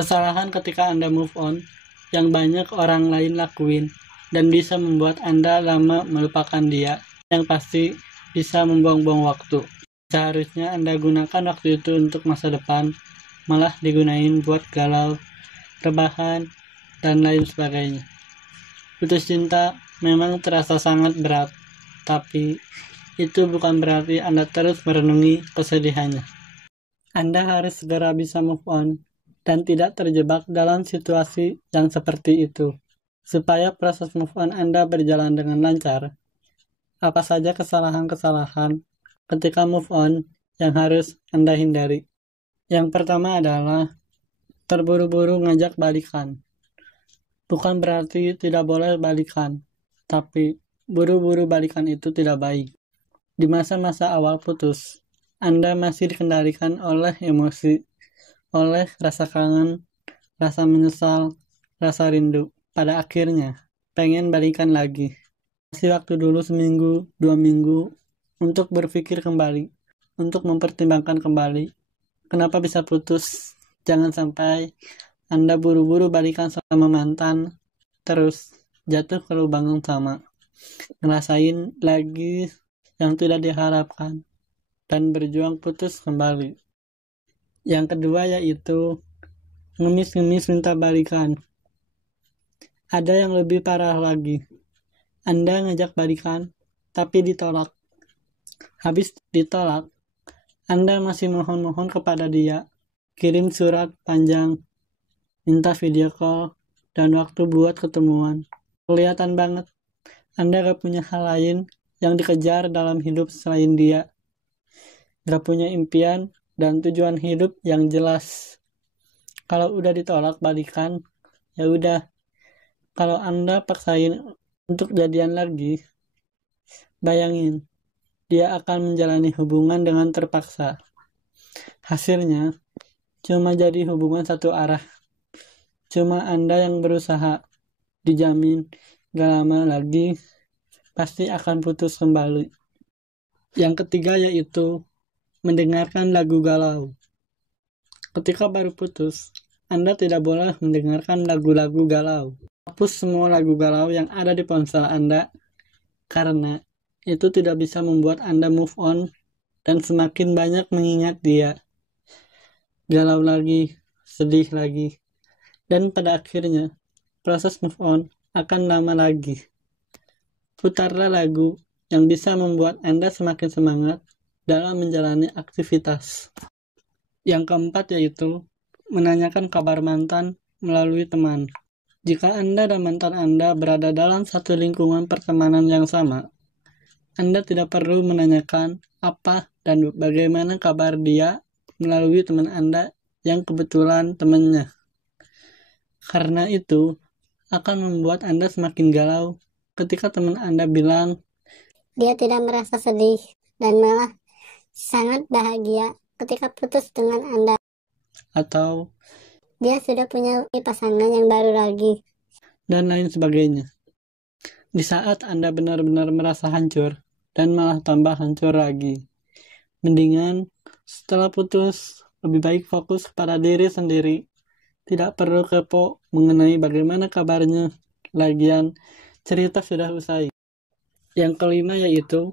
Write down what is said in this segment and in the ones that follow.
Kesalahan ketika Anda move on yang banyak orang lain lakuin dan bisa membuat Anda lama melupakan dia, yang pasti bisa membuang-buang waktu. Seharusnya Anda gunakan waktu itu untuk masa depan, malah digunain buat galau, rebahan, dan lain sebagainya. Putus cinta memang terasa sangat berat, tapi itu bukan berarti Anda terus merenungi kesedihannya. Anda harus segera bisa move on dan tidak terjebak dalam situasi yang seperti itu. Supaya proses move on Anda berjalan dengan lancar, apa saja kesalahan-kesalahan ketika move on yang harus Anda hindari? Yang pertama adalah terburu-buru ngajak balikan. Bukan berarti tidak boleh balikan, tapi buru-buru balikan itu tidak baik. Di masa-masa awal putus, Anda masih dikendalikan oleh emosi, oleh rasa kangen, rasa menyesal, rasa rindu. Pada akhirnya, pengen balikan lagi. Kasih waktu dulu seminggu, 2 minggu, untuk berpikir kembali, untuk mempertimbangkan kembali. Kenapa bisa putus? Jangan sampai Anda buru-buru balikan sama mantan, terus jatuh ke lubang yang sama. Ngerasain lagi yang tidak diharapkan, dan berjuang putus kembali. Yang kedua yaitu ngemis-ngemis minta balikan. Ada yang lebih parah lagi. Anda ngajak balikan, tapi ditolak. Habis ditolak, Anda masih mohon-mohon kepada dia, kirim surat panjang, minta video call, dan waktu buat ketemuan. Kelihatan banget, Anda gak punya hal lain yang dikejar dalam hidup selain dia. Gak punya impian dan tujuan hidup yang jelas. Kalau udah ditolak balikan, ya udah. Kalau Anda paksain untuk jadian lagi, bayangin, dia akan menjalani hubungan dengan terpaksa. Hasilnya, cuma jadi hubungan satu arah. Cuma Anda yang berusaha, dijamin gak lama lagi, pasti akan putus kembali. Yang ketiga yaitu mendengarkan lagu galau. Ketika baru putus, Anda tidak boleh mendengarkan lagu-lagu galau. Hapus semua lagu galau yang ada di ponsel Anda, karena itu tidak bisa membuat Anda move on dan semakin banyak mengingat dia. Galau lagi, sedih lagi, dan pada akhirnya proses move on akan lama lagi. Putarlah lagu yang bisa membuat Anda semakin semangat dalam menjalani aktivitas. Yang keempat yaitu menanyakan kabar mantan melalui teman. Jika Anda dan mantan Anda berada dalam satu lingkungan pertemanan yang sama, Anda tidak perlu menanyakan apa dan bagaimana kabar dia melalui teman Anda yang kebetulan temannya. Karena itu akan membuat Anda semakin galau ketika teman Anda bilang dia tidak merasa sedih dan malah sangat bahagia ketika putus dengan Anda. Atau dia sudah punya pasangan yang baru lagi, dan lain sebagainya. Di saat Anda benar-benar merasa hancur dan malah tambah hancur lagi, mendingan setelah putus lebih baik fokus pada diri sendiri. Tidak perlu kepo mengenai bagaimana kabarnya, lagian cerita sudah usai. Yang kelima yaitu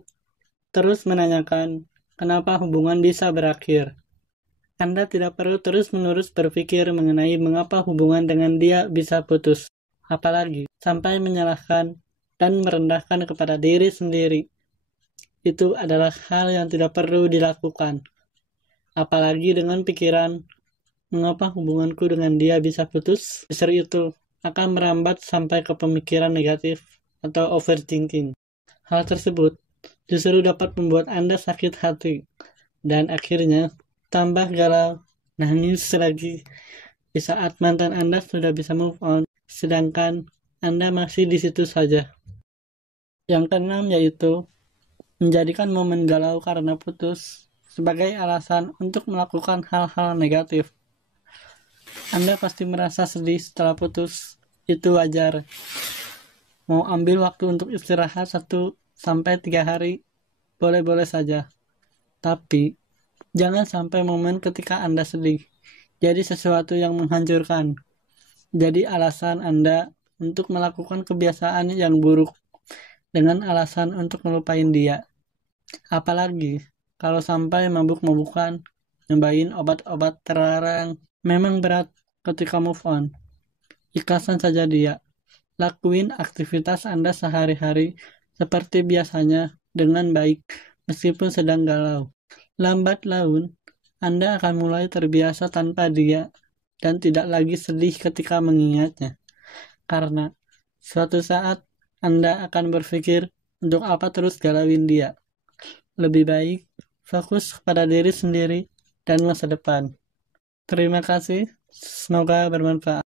terus menanyakan kenapa hubungan bisa berakhir. Anda tidak perlu terus-menerus berpikir mengenai mengapa hubungan dengan dia bisa putus. Apalagi sampai menyalahkan dan merendahkan kepada diri sendiri. Itu adalah hal yang tidak perlu dilakukan. Apalagi dengan pikiran, mengapa hubunganku dengan dia bisa putus? Justru itu akan merambat sampai ke pemikiran negatif atau overthinking. Hal tersebut justru dapat membuat Anda sakit hati dan akhirnya tambah galau, nangis lagi di saat mantan Anda sudah bisa move on, sedangkan Anda masih di situ saja. Yang keenam yaitu menjadikan momen galau karena putus sebagai alasan untuk melakukan hal-hal negatif. Anda pasti merasa sedih setelah putus, itu wajar. Mau ambil waktu untuk istirahat 1-3 hari, boleh-boleh saja. Tapi jangan sampai momen ketika Anda sedih, jadi sesuatu yang menghancurkan. Jadi alasan Anda untuk melakukan kebiasaan yang buruk dengan alasan untuk melupain dia. Apalagi kalau sampai mabuk-mabukan, nyobain obat-obat terlarang. Memang berat ketika move on. Ikhlaskan saja dia. Lakuin aktivitas Anda sehari-hari seperti biasanya dengan baik, meskipun sedang galau. Lambat laun, Anda akan mulai terbiasa tanpa dia dan tidak lagi sedih ketika mengingatnya. Karena suatu saat Anda akan berpikir untuk apa terus galauin dia. Lebih baik fokus pada diri sendiri dan masa depan. Terima kasih, semoga bermanfaat.